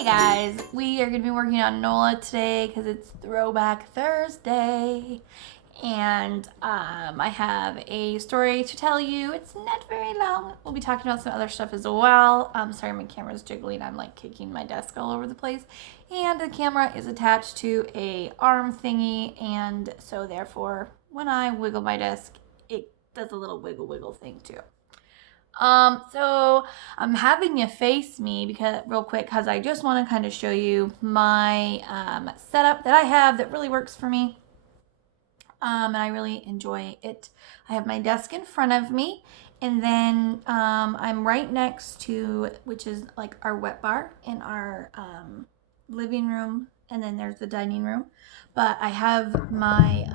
Hey guys, we are going to be working on NOLA today because it's Throwback Thursday, and I have a story to tell you. It's not very long. We'll be talking about some other stuff as well. Sorry, my camera's jiggling. I'm like kicking my desk all over the place, and the camera is attached to a arm thingy, and so therefore when I wiggle my desk, it does a little wiggle thing too. So I'm having you face me because real quick because I just want to kind of show you my setup that I have that really works for me. And I really enjoy it. I have my desk in front of me, and then I'm right next to, which is like our wet bar in our living room, and then there's the dining room. But I have my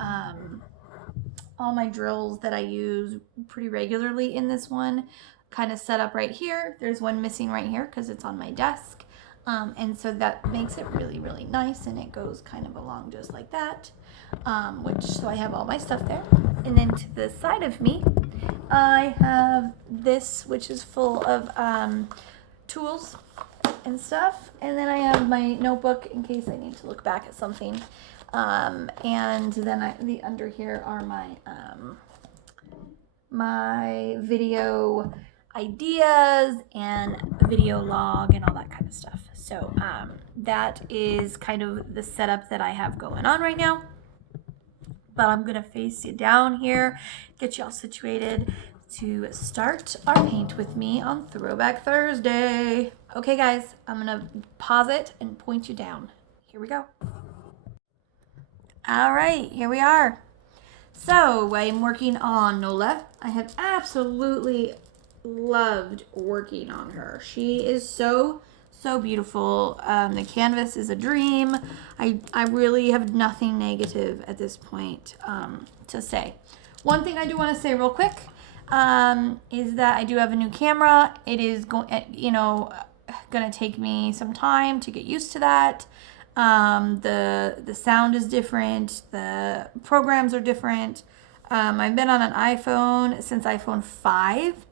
all my drills that I use pretty regularly in this one kind of set up right here. There's one missing right here because it's on my desk. And so that makes it really nice, and it goes kind of along just like that. So I have all my stuff there. And then to the side of me, I have this, which is full of tools and stuff. And then I have my notebook in case I need to look back at something. And then the under here are my my video ideas and video log and all that kind of stuff. So that is kind of the setup that I have going on right now. But I'm gonna face you down here, get you all situated to start our paint with me on Throwback Thursday. Okay guys, I'm gonna pause it and point you down. Here we go. All right, here we are. So I'm working on Nola. I have absolutely loved working on her. She is so beautiful. The canvas is a dream. I really have nothing negative at this point to say. One thing I do want to say real quick is that I do have a new camera. It is going to take me some time to get used to that. The sound is different. The programs are different. I've been on an iPhone since iPhone 5,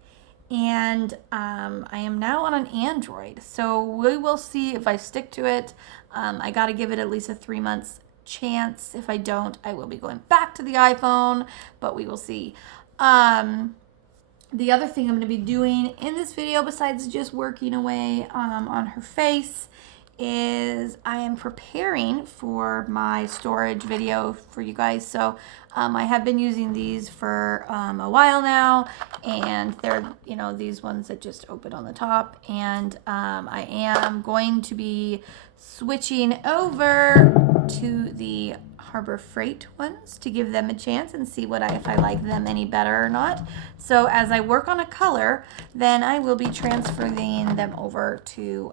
and I am now on an Android. So we will see if I stick to it. I got to give it at least a 3 months chance. If I don't, I will be going back to the iPhone, but we will see. The other thing I'm going to be doing in this video, besides just working away on her face, is I am preparing for my storage video for you guys. So I have been using these for a while now, and they're these ones that just open on the top, and I am going to be switching over to the Harbor Freight ones to give them a chance and see if I like them any better or not. So as I work on a color, then I will be transferring them over to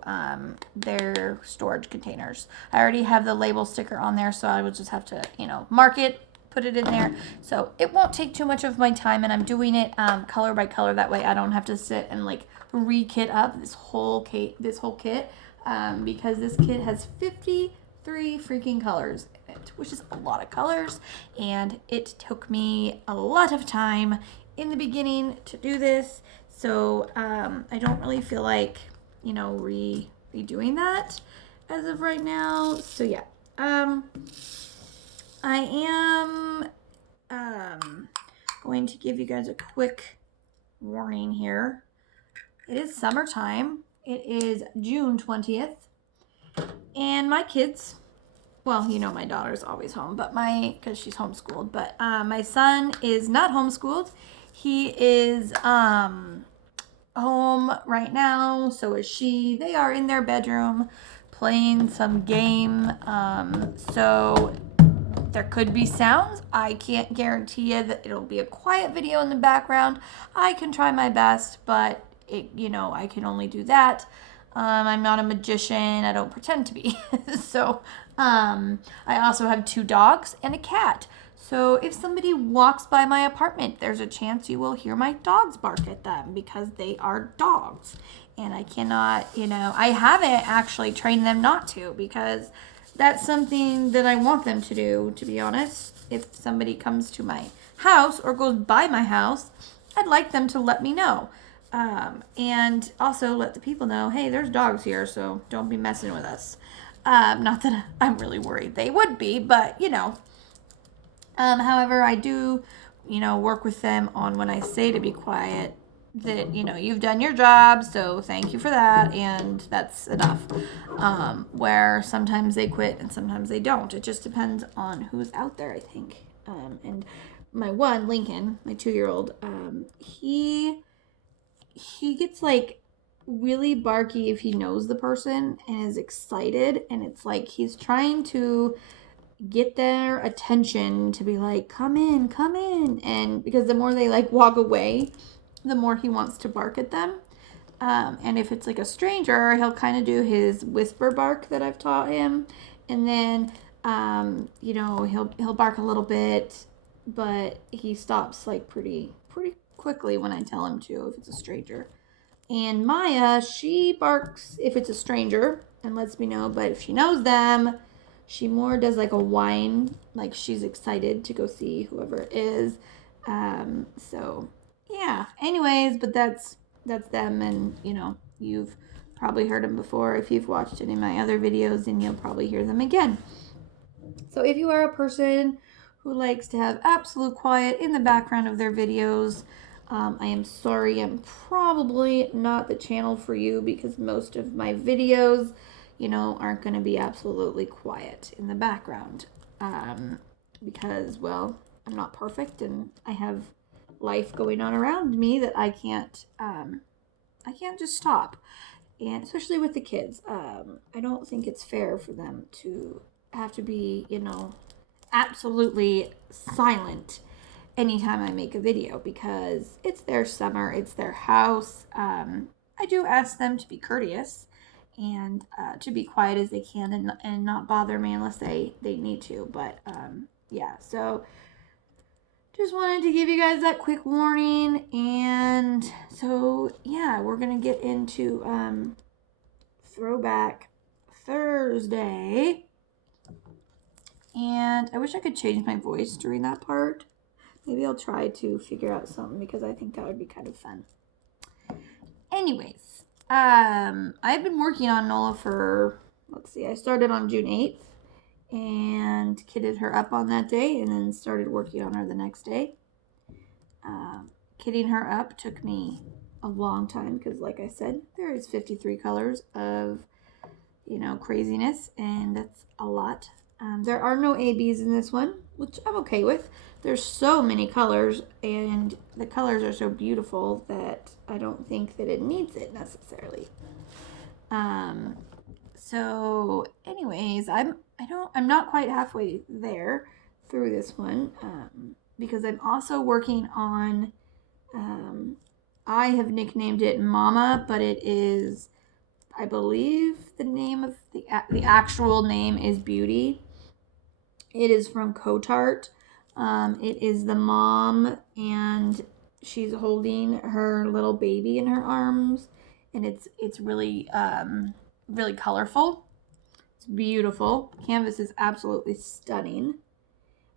their storage containers. I already have the label sticker on there, so I will just have to mark it, put it in there. So it won't take too much of my time, and I'm doing it color by color. That way I don't have to sit and like re-kit up this whole kit because this kit has 53 freaking colors in it, which is a lot of colors, and it took me a lot of time in the beginning to do this. So I don't really feel like redoing that as of right now. So yeah, I am going to give you guys a quick warning here. It is summertime. It is June 20th. And my kids, well, my daughter's always home, but because she's homeschooled, but my son is not homeschooled. He is home right now, so is she. They are in their bedroom playing some game, so there could be sounds. I can't guarantee you that it'll be a quiet video in the background. I can try my best, but I can only do that. I'm not a magician. I don't pretend to be. So I also have 2 dogs and a cat. So if somebody walks by my apartment, there's a chance you will hear my dogs bark at them because they are dogs. And I cannot, I haven't actually trained them not to, because that's something that I want them to do, to be honest. If somebody comes to my house or goes by my house, I'd like them to let me know. And also let the people know, hey, there's dogs here, so don't be messing with us. Not that I'm really worried they would be, but you know. However, I do, work with them on when I say to be quiet, that, you've done your job, so thank you for that, and that's enough. Where sometimes they quit and sometimes they don't. It just depends on who's out there, I think. And my one, Lincoln, my 2-year-old, he gets like really barky if he knows the person and is excited, and it's like he's trying to get their attention to be like, come in, come in. And because the more they like walk away, the more he wants to bark at them. And if it's like a stranger, he'll kind of do his whisper bark that I've taught him. And then, he'll bark a little bit, but he stops like pretty quickly when I tell him to, if it's a stranger. And Maya, she barks if it's a stranger and lets me know, but if she knows them, she more does like a whine, like she's excited to go see whoever it is. So yeah. Anyways, but that's them, and you've probably heard them before if you've watched any of my other videos, and you'll probably hear them again. So if you are a person who likes to have absolute quiet in the background of their videos, I am sorry, I'm probably not the channel for you, because most of my videos, aren't going to be absolutely quiet in the background. Because, well, I'm not perfect, and I have life going on around me that I can't just stop. And especially with the kids, I don't think it's fair for them to have to be, absolutely silent anytime I make a video, because it's their summer, it's their house. I do ask them to be courteous and to be quiet as they can, and not bother me unless they need to. But yeah, so just wanted to give you guys that quick warning. And so yeah, we're gonna get into Throwback Thursday. And I wish I could change my voice during that part. Maybe I'll try to figure out something, because I think that would be kind of fun. Anyways, I've been working on Nola for, I started on June 8th and kitted her up on that day, and then started working on her the next day. Kitting her up took me a long time, because like I said, there is 53 colors of, craziness, and that's a lot. There are no ABs in this one, which I'm okay with. There's so many colors, and the colors are so beautiful that I don't think that it needs it necessarily. So anyways, I'm not quite halfway there through this one, because I'm also working on, I have nicknamed it Mama, but it is, I believe the name of the actual name is Beauty. It is from Cotart. It is the mom, and she's holding her little baby in her arms, and it's really really colorful. It's beautiful. Canvas is absolutely stunning.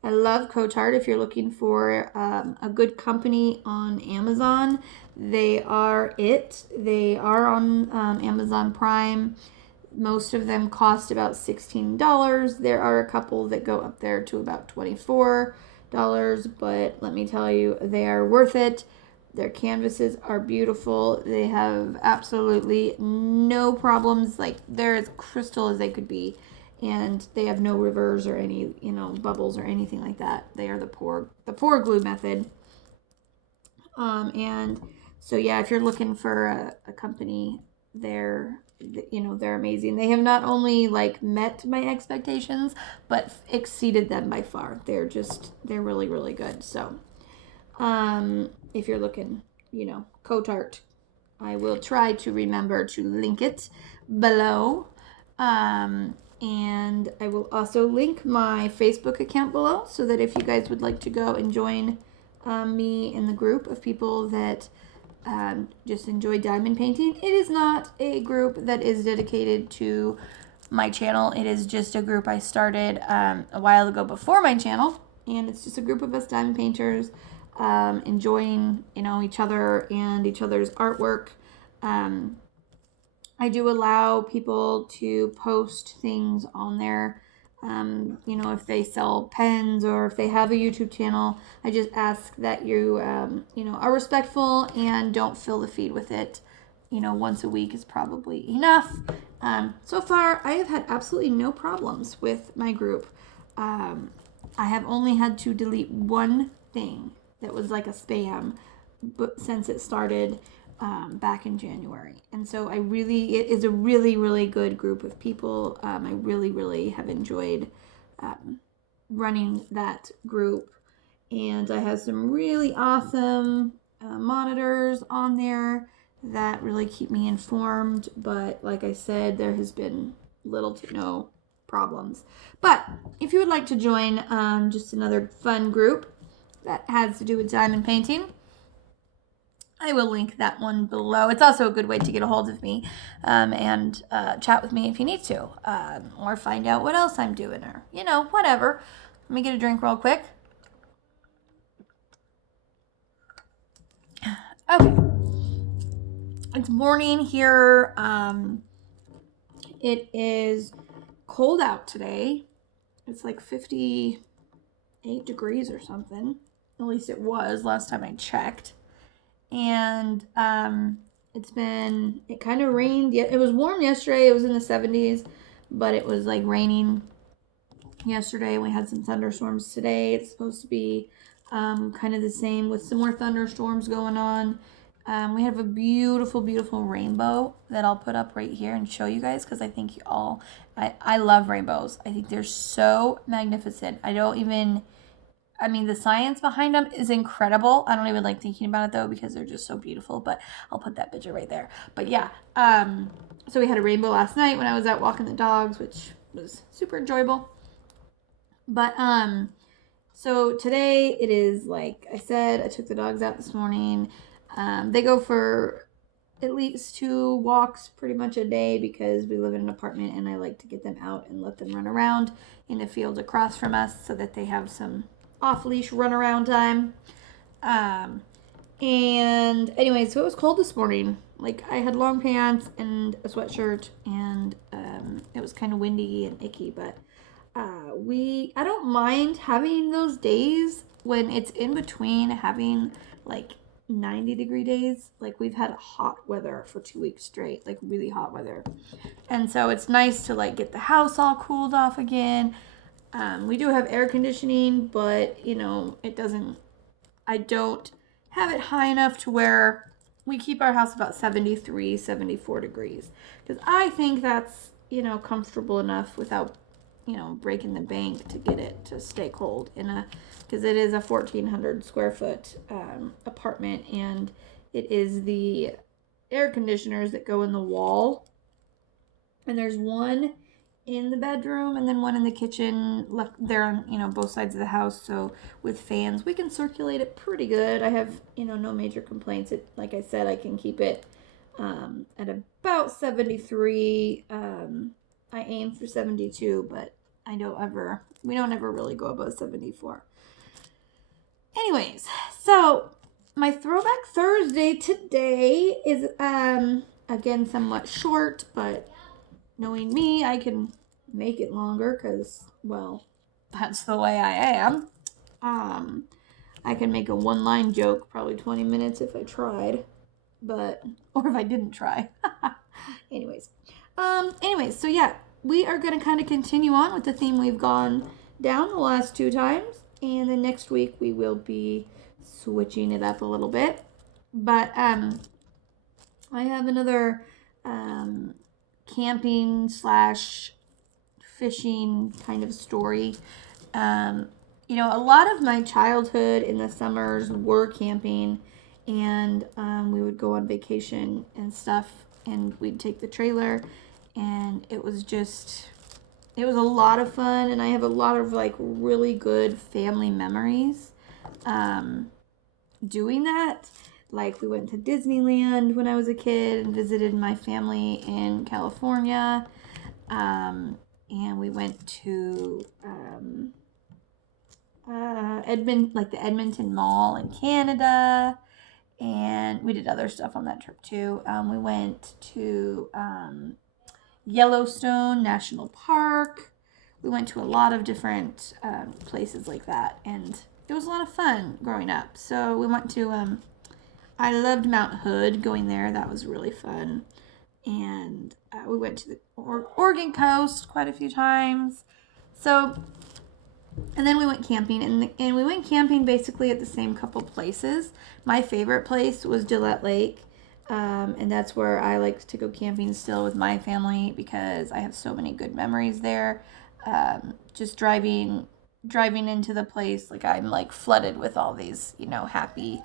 I love Cotart. If you're looking for a good company on Amazon, they are it. They are on Amazon Prime. Most of them cost about $16. There are a couple that go up there to about $24, but let me tell you, they are worth it. Their canvases are beautiful. They have absolutely no problems. Like, they're as crystal as they could be. And they have no rivers or any, bubbles or anything like that. They are the pour glue method. And so yeah, if you're looking for a company, they're amazing. They have not only met my expectations, but exceeded them by far. They're really, really good. So if you're looking, Cotart, I will try to remember to link it below. And I will also link my Facebook account below, so that if you guys would like to go and join me in the group of people that just enjoy diamond painting. It is not a group that is dedicated to my channel. It is just a group I started a while ago before my channel, and it's just a group of us diamond painters. enjoying, each other and each other's artwork. I do allow people to post things on there. If they sell pens or if they have a YouTube channel, I just ask that you, are respectful and don't fill the feed with it. Once a week is probably enough. So far, I have had absolutely no problems with my group. I have only had to delete one thing that was like a spam, but since it started back in January. And so it is a really, really good group of people. I really, really have enjoyed running that group. And I have some really awesome monitors on there that really keep me informed. But like I said, there has been little to no problems. But if you would like to join just another fun group that has to do with diamond painting, I will link that one below. It's also a good way to get a hold of me and chat with me if you need to, or find out what else I'm doing, or whatever. Let me get a drink real quick. Okay, it's morning here. It is cold out today. It's like 58 degrees or something. At least it was last time I checked. And it kind of rained. It was warm yesterday. It was in the 70s, but it was like raining yesterday. We had some thunderstorms today. It's supposed to be kind of the same with some more thunderstorms going on. We have a beautiful, beautiful rainbow that I'll put up right here and show you guys, because I think I love rainbows. I think they're so magnificent. The science behind them is incredible. I don't even like thinking about it though, because they're just so beautiful, but I'll put that picture right there. But yeah, so we had a rainbow last night when I was out walking the dogs, which was super enjoyable. But so today it is, like I said, I took the dogs out this morning. They go for at least 2 walks pretty much a day, because we live in an apartment and I like to get them out and let them run around in the field across from us so that they have some off-leash run-around time. And anyway, so it was cold this morning. Like, I had long pants and a sweatshirt, and it was kind of windy and icky, but I don't mind having those days when it's in between having like 90-degree days. Like, we've had hot weather for 2 weeks straight, like really hot weather. And so it's nice to like get the house all cooled off again. We do have air conditioning, but I don't have it high enough to where we keep our house about 73, 74 degrees. Because I think that's, comfortable enough without, breaking the bank to get it to stay cold because it is a 1,400 square foot apartment, and it is the air conditioners that go in the wall. And there's one in the bedroom and then one in the kitchen. They're on, both sides of the house. So with fans, we can circulate it pretty good. I have, no major complaints. Like I said, I can keep it at about 73. I aim for 72, but we don't ever really go above 74. Anyways, so my Throwback Thursday today is, again, somewhat short, but knowing me, I can make it longer because, well, that's the way I am. I can make a one-line joke probably 20 minutes if I tried, or if I didn't try. Anyways, so yeah, we are going to kind of continue on with the theme we've gone down the last 2 times, and then next week we will be switching it up a little bit. But I have another camping / fishing kind of story. A lot of my childhood in the summers were camping, and we would go on vacation and stuff, and we'd take the trailer, and it was a lot of fun, and I have a lot of like really good family memories doing that. Like, we went to Disneyland when I was a kid and visited my family in California. And we went to the Edmonton Mall in Canada, and we did other stuff on that trip too. We went to Yellowstone National Park. We went to a lot of different places like that, and it was a lot of fun growing up. So we went to, I loved Mount Hood, going there. That was really fun. And we went to the Oregon coast quite a few times. So, and then we went camping, and we went camping basically at the same couple places. My favorite place was Gillette Lake. And that's where I like to go camping still with my family because I have so many good memories there. Just driving into the place, like I'm like flooded with all these, happy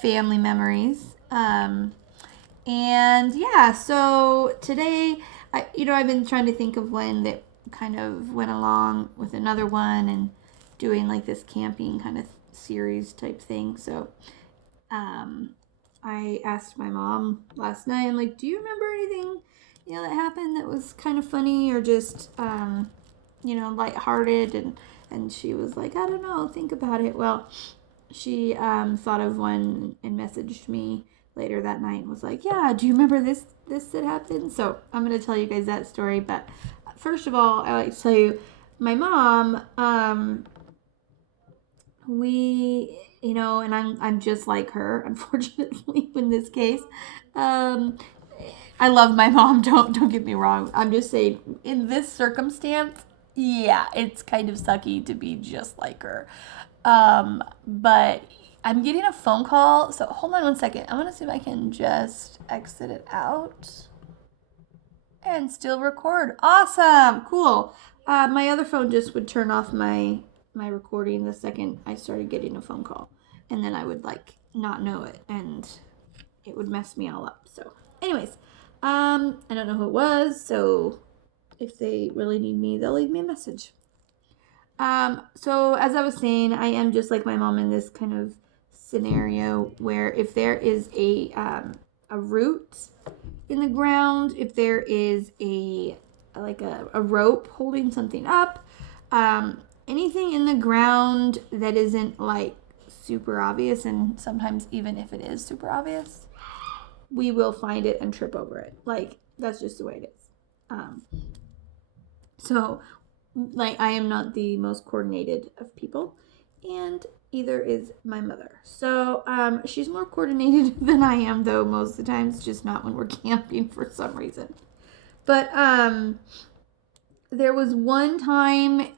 family memories. And yeah, so today, I've been trying to think of when that kind of went along with another one and doing like this camping kind of series type thing. So, I asked my mom last night, I'm like, do you remember anything, that happened that was kind of funny or just, lighthearted? And she was like, I don't know, think about it. Well, she thought of one and messaged me later that night and was like, yeah, do you remember this that happened? So I'm going to tell you guys that story. But first of all, I like to tell you, my mom, we, and I'm just like her, unfortunately, in this case. I love my mom. Don't get me wrong. I'm just saying, in this circumstance, yeah, it's kind of sucky to be just like her. But I'm getting a phone call, so hold on one second. I want to see if I can just exit it out and still record. Awesome, cool. My other phone just would turn off my recording the second I started getting a phone call, and then I would like not know it, and it would mess me all up. So, anyways, I don't know who it was, so if they really need me, they'll leave me a message. So as I was saying, I am just like my mom in this kind of scenario where if there is a root in the ground, if there is a rope holding something up, anything in the ground that isn't like super obvious, and sometimes even if it is super obvious, we will find it and trip over it. Like, that's just the way it is. So, like, I am not the most coordinated of people, and either is my mother. So, she's more coordinated than I am, though, most of the times, just not when we're camping for some reason. But, there was one time,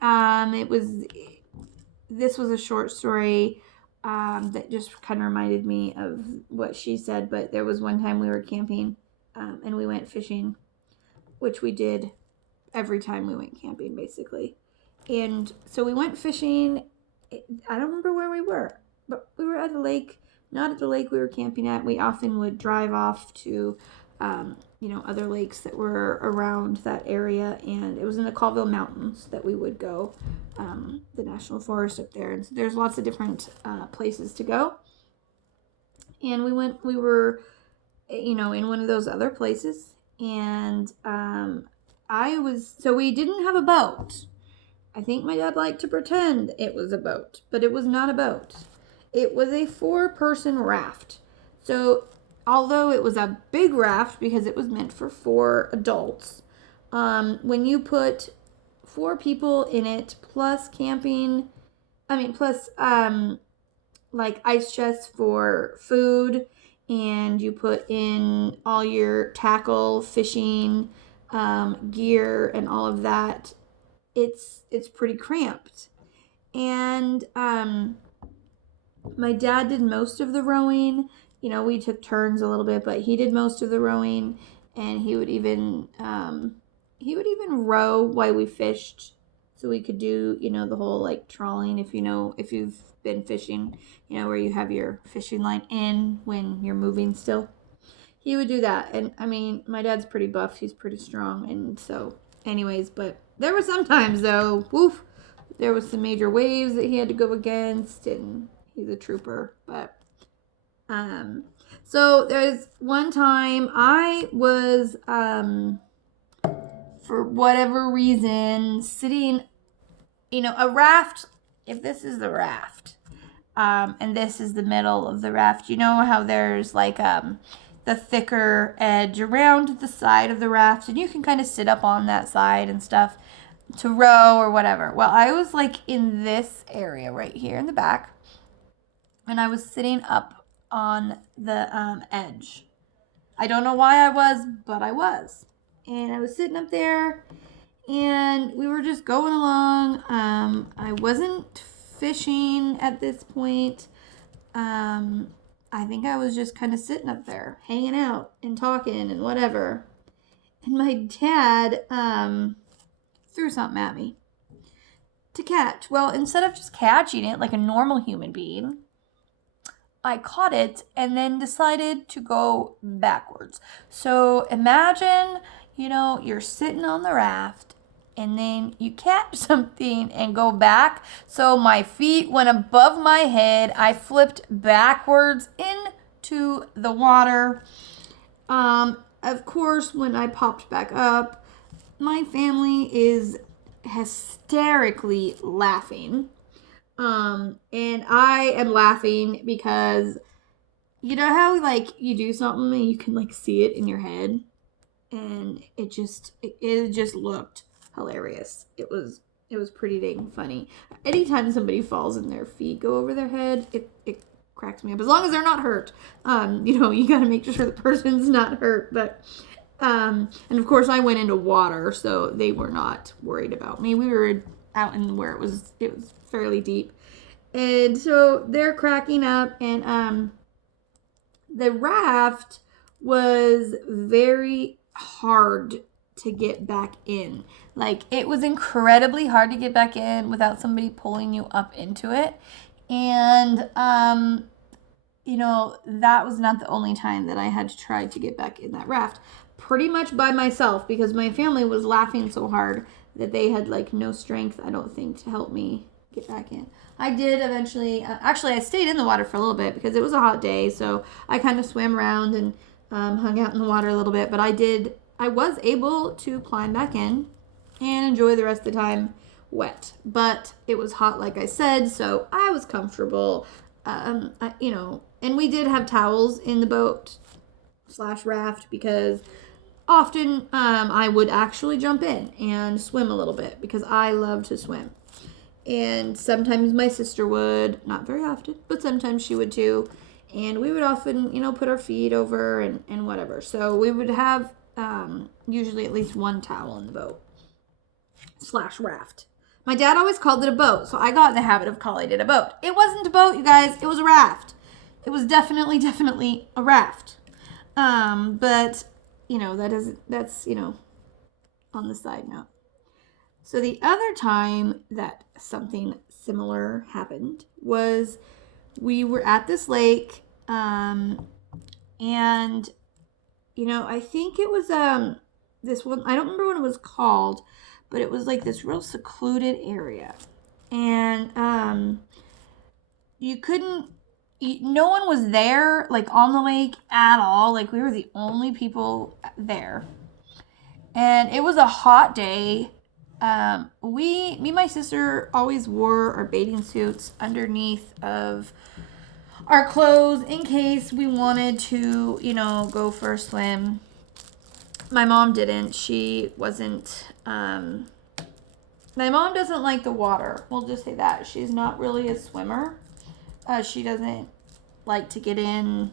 this was a short story, that just kind of reminded me of what she said, but there was one time we were camping, and we went fishing, which we did every time we went camping, basically. And so we went fishing. I don't remember where we were, but we were at a lake. Not at the lake we were camping at. We often would drive off to, other lakes that were around that area. And it was in the Colville Mountains that we would go, the National Forest up there. And so there's lots of different places to go. And we were, in one of those other places. And so we didn't have a boat. I think my dad liked to pretend it was a boat, but it was not a boat. It was a 4-person raft. So although it was a big raft because it was meant for 4 adults, when you put 4 people in it, plus like ice chests for food, and you put in all your tackle, fishing, gear, and all of that, it's pretty cramped. And my dad did most of the rowing. We took turns a little bit, but he did most of the rowing, and he would even row while we fished, so we could do the whole like trawling, if you've been fishing, where you have your fishing line in when you're moving still. He would do that. And I mean, my dad's pretty buff, he's pretty strong, and so anyways, but there were some times though, there was some major waves that he had to go against, and he's a trooper. But so there's one time I was for whatever reason sitting, a raft if this is the raft, and this is the middle of the raft, you know how there's like the thicker edge around the side of the raft, and you can kind of sit up on that side and stuff to row or whatever. Well, I was like in this area right here in the back, and I was sitting up on the edge. I don't know why I was, but I was. And I was sitting up there, and we were just going along. I wasn't fishing at this point. I think I was just kind of sitting up there, hanging out and talking and whatever. And my dad threw something at me to catch. Well, instead of just catching it like a normal human being, I caught it and then decided to go backwards. So imagine, you're sitting on the raft and then you catch something and go back. So my feet went above my head. I flipped backwards into the water. Of course, when I popped back up, my family is hysterically laughing. And I am laughing because you know how like you do something and you can like see it in your head, and it just looked hilarious. It was pretty dang funny. Anytime somebody falls and their feet go over their head, it cracks me up. As long as they're not hurt. You got to make sure the person's not hurt. But and of course I went into water, so they were not worried about me. We were out in where it was fairly deep. And so they're cracking up, and the raft was very hard to get back in. Like, it was incredibly hard to get back in without somebody pulling you up into it. And that was not the only time that I had to try to get back in that raft. Pretty much by myself, because my family was laughing so hard that they had like no strength, I don't think, to help me get back in. I did eventually, actually I stayed in the water for a little bit because it was a hot day, so I kind of swam around and hung out in the water a little bit, but I was able to climb back in and enjoy the rest of the time wet. But it was hot, like I said, so I was comfortable, and we did have towels in the boat / raft because often I would actually jump in and swim a little bit because I love to swim. And sometimes my sister would, not very often, but sometimes she would too. And we would often, put our feet over and whatever. So we would have usually at least one towel in the boat / raft. My dad always called it a boat, so I got in the habit of calling it a boat. It wasn't a boat, you guys. It was a raft. It was definitely a raft. But that's on the side note. So the other time that something similar happened was we were at this lake, and I think it was this one, I don't remember what it was called, but it was like this real secluded area, and no one was there like on the lake at all. Like, we were the only people there, and it was a hot day. Me and my sister always wore our bathing suits underneath of our clothes in case we wanted to, go for a swim. My mom didn't. She wasn't, my mom doesn't like the water. We'll just say that. She's not really a swimmer. She doesn't like to get in,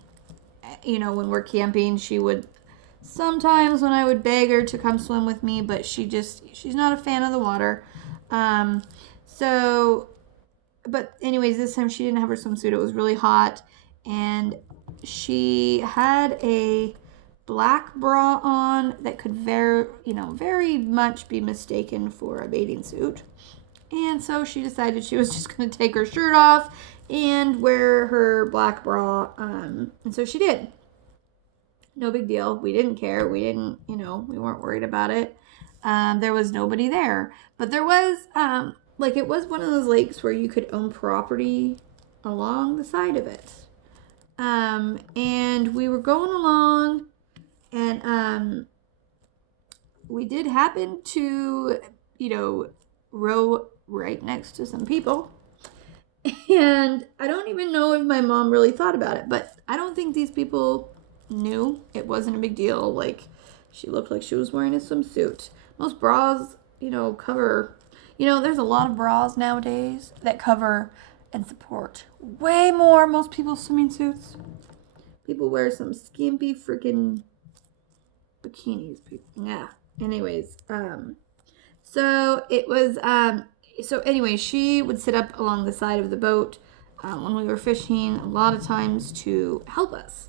when we're camping. She would sometimes when I would beg her to come swim with me, but she's not a fan of the water. But anyways, this time she didn't have her swimsuit. It was really hot, and she had a black bra on that could very much be mistaken for a bathing suit. And so she decided she was just going to take her shirt off and wear her black bra. And so she did. No big deal. We didn't care. We didn't, we weren't worried about it. There was nobody there. But there was, it was one of those lakes where you could own property along the side of it. And we were going along, and we did happen to, row right next to some people. And I don't even know if my mom really thought about it, but I don't think these people knew. It wasn't a big deal. Like, she looked like she was wearing a swimsuit. Most bras, cover, there's a lot of bras nowadays that cover and support way more most people's swimming suits. People wear some skimpy freaking bikinis. Yeah. Anyways, so it was, so anyway, she would sit up along the side of the boat when we were fishing a lot of times to help us.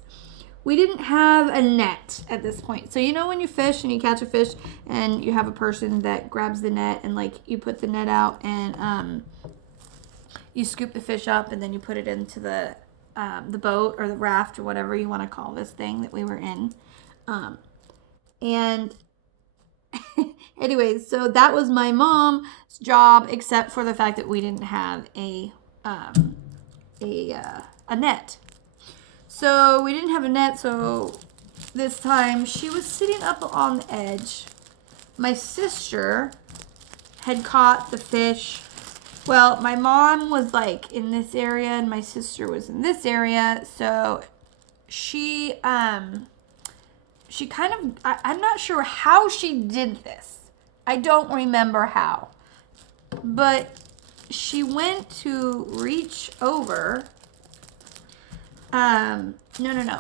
We didn't have a net at this point. So when you fish and you catch a fish and you have a person that grabs the net and like you put the net out and you scoop the fish up and then you put it into the boat or the raft or whatever you want to call this thing that we were in. And anyways, so that was my mom's job, except for the fact that we didn't have a net. So we didn't have a net, so this time she was sitting up on the edge. My sister had caught the fish. Well, my mom was like in this area and my sister was in this area, so she kind of, I'm not sure how she did this. I don't remember how. But she went to reach over. No,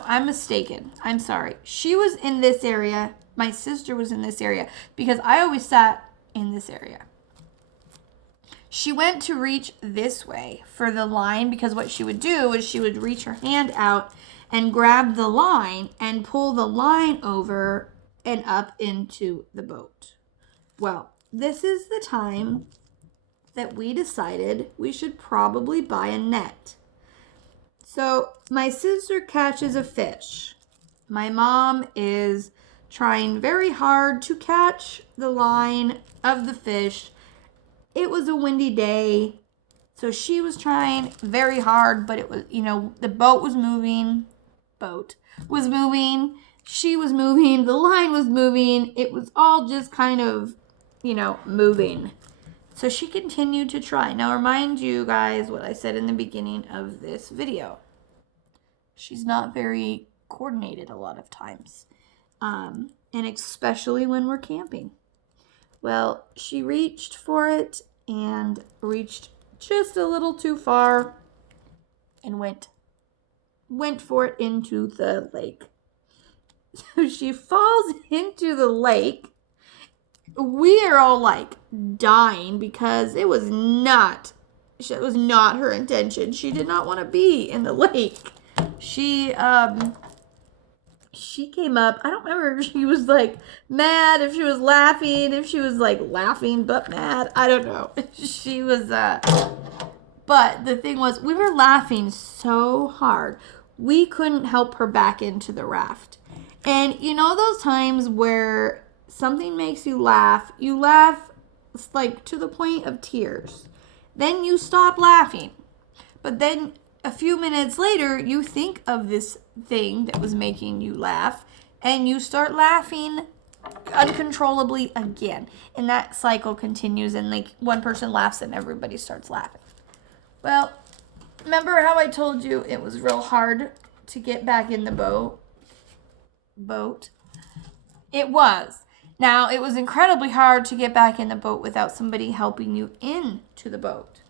I'm mistaken. I'm sorry. She was in this area. My sister was in this area because I always sat in this area. She went to reach this way for the line because what she would do is she would reach her hand out and grab the line and pull the line over and up into the boat. Well, this is the time that we decided we should probably buy a net. So my sister catches a fish. My mom is trying very hard to catch the line of the fish. It was a windy day, so she was trying very hard, but it was, the boat was moving. She was moving. The line was moving. It was all just kind of, moving. So she continued to try. Now, remind you guys what I said in the beginning of this video. She's not very coordinated a lot of times, and especially when we're camping. Well, she reached for it and reached just a little too far and went for it into the lake. So she falls into the lake. We are all like dying because it was not her intention. She did not want to be in the lake. She came up. I don't remember if she was like mad, if she was laughing, if she was like laughing but mad. I don't know. She was but the thing was, we were laughing so hard. We couldn't help her back into the raft. And those times where something makes you laugh like to the point of tears. Then you stop laughing. But then a few minutes later, you think of this thing that was making you laugh and you start laughing uncontrollably again. And that cycle continues and like one person laughs and everybody starts laughing. Well, remember how I told you it was real hard to get back in the boat? It was. Now, it was incredibly hard to get back in the boat without somebody helping you into the boat.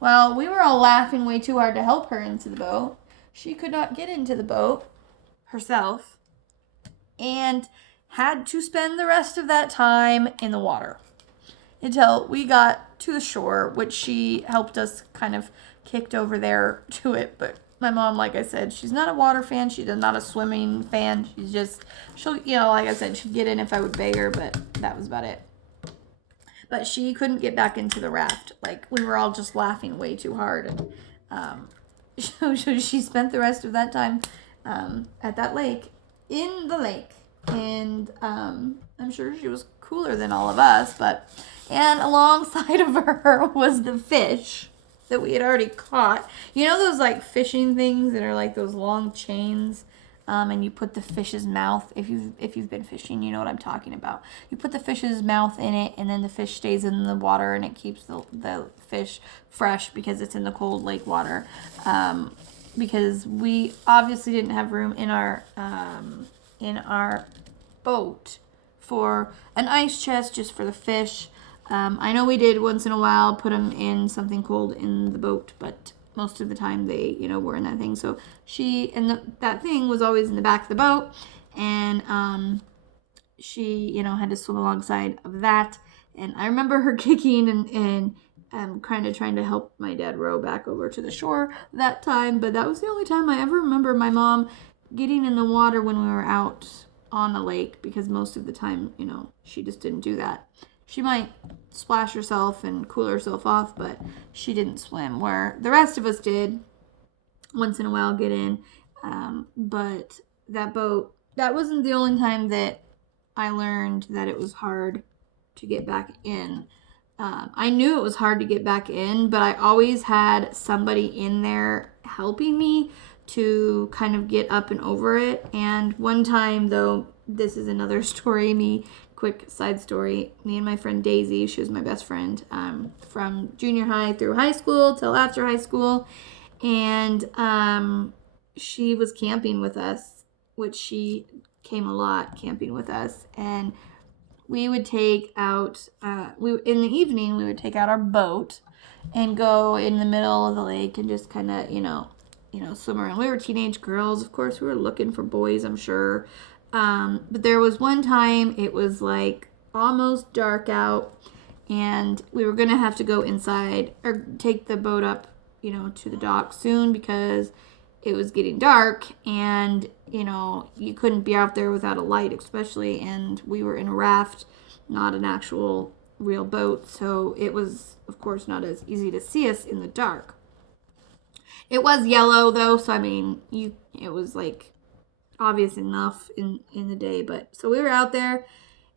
Well, we were all laughing way too hard to help her into the boat. She could not get into the boat herself and had to spend the rest of that time in the water until we got to the shore, which she helped us kind of kicked over there to it. But my mom, like I said, she's not a water fan. She's not a swimming fan. She'll, like I said, she'd get in if I would beg her, but that was about it. But she couldn't get back into the raft. Like, we were all just laughing way too hard. And so she spent the rest of that time at that lake, in the lake. And I'm sure she was cooler than all of us. And alongside of her was the fish that we had already caught. Those, like, fishing things that are like those long chains? and you put the fish's mouth. If you've been fishing, you know what I'm talking about. You put the fish's mouth in it, and then the fish stays in the water, and it keeps the fish fresh because it's in the cold lake water. Because we obviously didn't have room in our boat for an ice chest just for the fish. I know we did once in a while put them in something cold in the boat, but most of the time they, were in that thing. So that thing was always in the back of the boat, and she, had to swim alongside of that. And I remember her kicking and kind of trying to help my dad row back over to the shore that time. But that was the only time I ever remember my mom getting in the water when we were out on a lake, because most of the time, she just didn't do that. She might splash herself and cool herself off, but she didn't swim, where the rest of us did once in a while get in. But that boat, that wasn't the only time that I learned that it was hard to get back in. I knew it was hard to get back in, but I always had somebody in there helping me to kind of get up and over it. And one time, though, this is another story, quick side story. Me and my friend Daisy, she was my best friend from junior high through high school till after high school. And she was camping with us, which she came a lot camping with us. And we would take out, in the evening, we would take out our boat and go in the middle of the lake and just kind of, swim around. We were teenage girls. Of course, we were looking for boys, I'm sure. But there was one time it was like almost dark out, and we were going to have to go inside or take the boat up, to the dock soon, because it was getting dark, and, you couldn't be out there without a light, especially, and we were in a raft, not an actual real boat, so it was, of course, not as easy to see us in the dark. It was yellow, though, so, it was, like, obvious enough in the day. But so we were out there,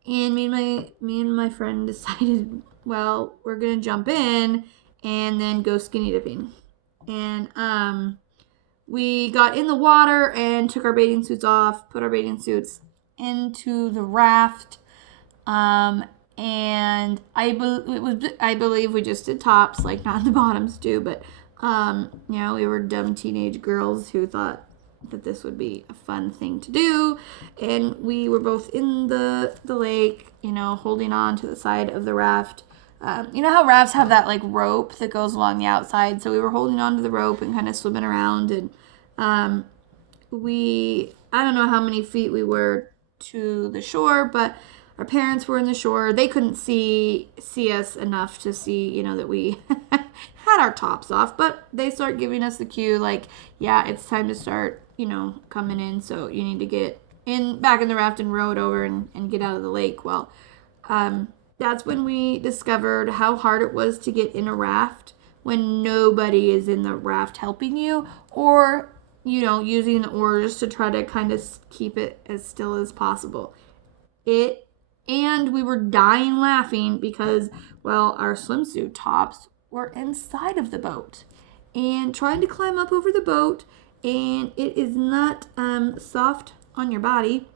and me and my friend decided, well, we're gonna jump in and then go skinny dipping. And we got in the water and took our bathing suits off, put our bathing suits into the raft, and I believe we just did tops, like not the bottoms too, but we were dumb teenage girls who thought that this would be a fun thing to do, and we were both in the lake, holding on to the side of the raft. You know how rafts have that like rope that goes along the outside, so we were holding on to the rope and kind of swimming around, and I don't know how many feet we were to the shore, but our parents were in the shore. They couldn't see us enough to see, that we had our tops off, but they start giving us the cue, like, yeah, it's time to start, coming in, so you need to get back in the raft and row it over and get out of the lake. Well, that's when we discovered how hard it was to get in a raft when nobody is in the raft helping you, or, using the oars to try to kind of keep it as still as possible. And we were dying laughing because, well, our swimsuit tops were inside of the boat and trying to climb up over the boat, and it is not soft on your body.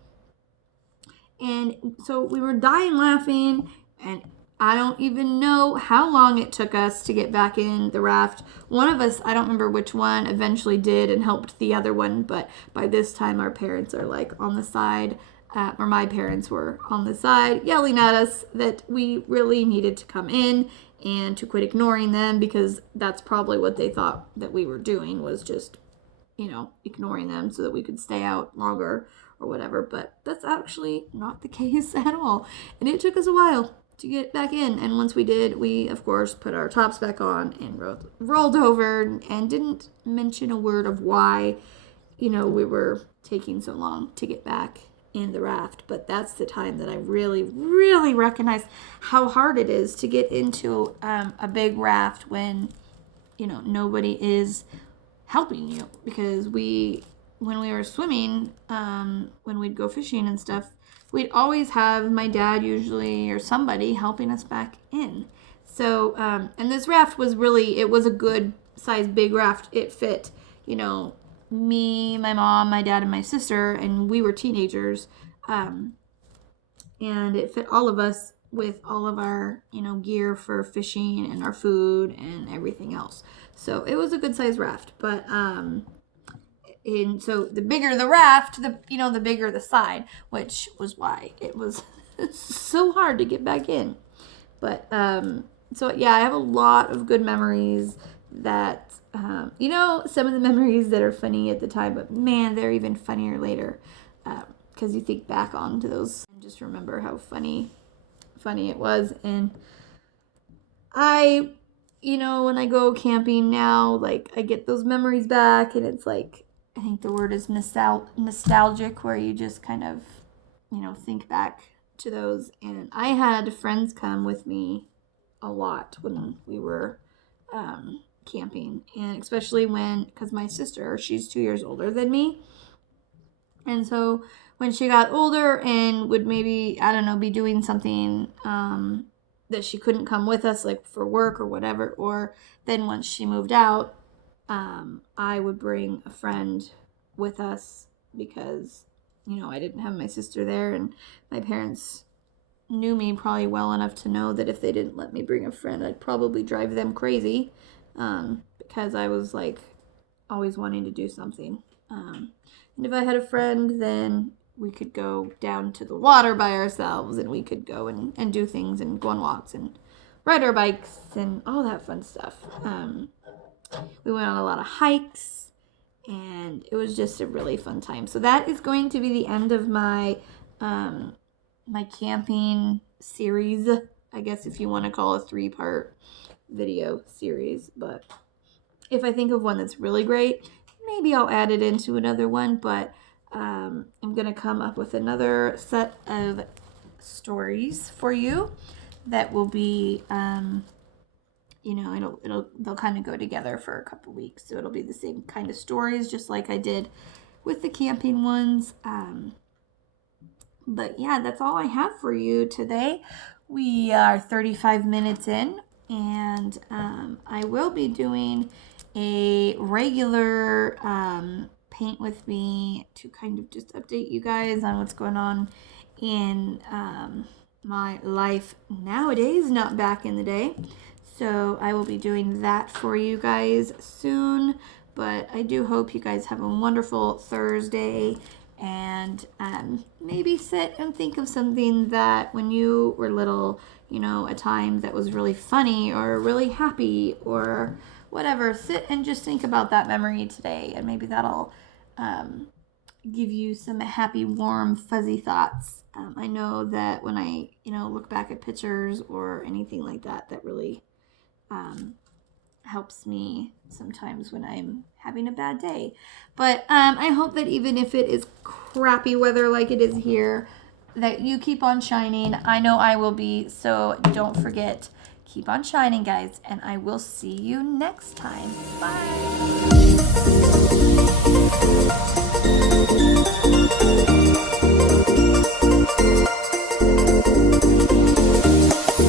And so we were dying laughing, and I don't even know how long it took us to get back in the raft. One of us, I don't remember which one, eventually did and helped the other one, but by this time our parents are like on the side, or my parents were on the side yelling at us that we really needed to come in and to quit ignoring them, because that's probably what they thought that we were doing, was just, ignoring them so that we could stay out longer or whatever. But that's actually not the case at all. And it took us a while to get back in. And once we did, we, of course, put our tops back on and rolled over and didn't mention a word of why, we were taking so long to get back in the raft. But that's the time that I really, really recognized how hard it is to get into a big raft when, nobody is helping you. Because when we were swimming, when we'd go fishing and stuff, we'd always have my dad usually or somebody helping us back in. So, and this raft was it was a good size big raft. It fit, me, my mom, my dad, and my sister, and we were teenagers. And it fit all of us with all of our, gear for fishing and our food and everything else. So it was a good sized raft. But and so the bigger the raft, the bigger the side, which was why it was so hard to get back in. But so yeah, I have a lot of good memories that some of the memories that are funny at the time, but man, they're even funnier later, because you think back onto those and just remember how funny it was. And I, when I go camping now, like, I get those memories back, and it's like, I think the word is nostalgic, where you just kind of, think back to those. And I had friends come with me a lot when we were camping, and especially because my sister, she's 2 years older than me, and so when she got older and would maybe, I don't know, be doing something that she couldn't come with us, like for work or whatever, or then once she moved out, I would bring a friend with us because, I didn't have my sister there, and my parents knew me probably well enough to know that if they didn't let me bring a friend, I'd probably drive them crazy, because I was like always wanting to do something. And if I had a friend, then we could go down to the water by ourselves, and we could go and do things and go on walks and ride our bikes and all that fun stuff. We went on a lot of hikes, and it was just a really fun time. So that is going to be the end of my my camping series, I guess, if you want to call a 3-part video series. But if I think of one that's really great, maybe I'll add it into another one. But I'm gonna come up with another set of stories for you that will be they'll kind of go together for a couple weeks, so it'll be the same kind of stories, just like I did with the camping ones. But yeah, that's all I have for you today. We are 35 minutes in, and I will be doing a regular paint with me to kind of just update you guys on what's going on in my life nowadays, not back in the day. So I will be doing that for you guys soon. But I do hope you guys have a wonderful Thursday, and maybe sit and think of something that when you were little, a time that was really funny or really happy or whatever. Sit and just think about that memory today, and maybe that'll give you some happy, warm, fuzzy thoughts. I know that when I, look back at pictures or anything like that, that really helps me sometimes when I'm having a bad day. But I hope that even if it is crappy weather like it is here, that you keep on shining. I know I will be, so don't forget, keep on shining, guys, and I will see you next time. Bye.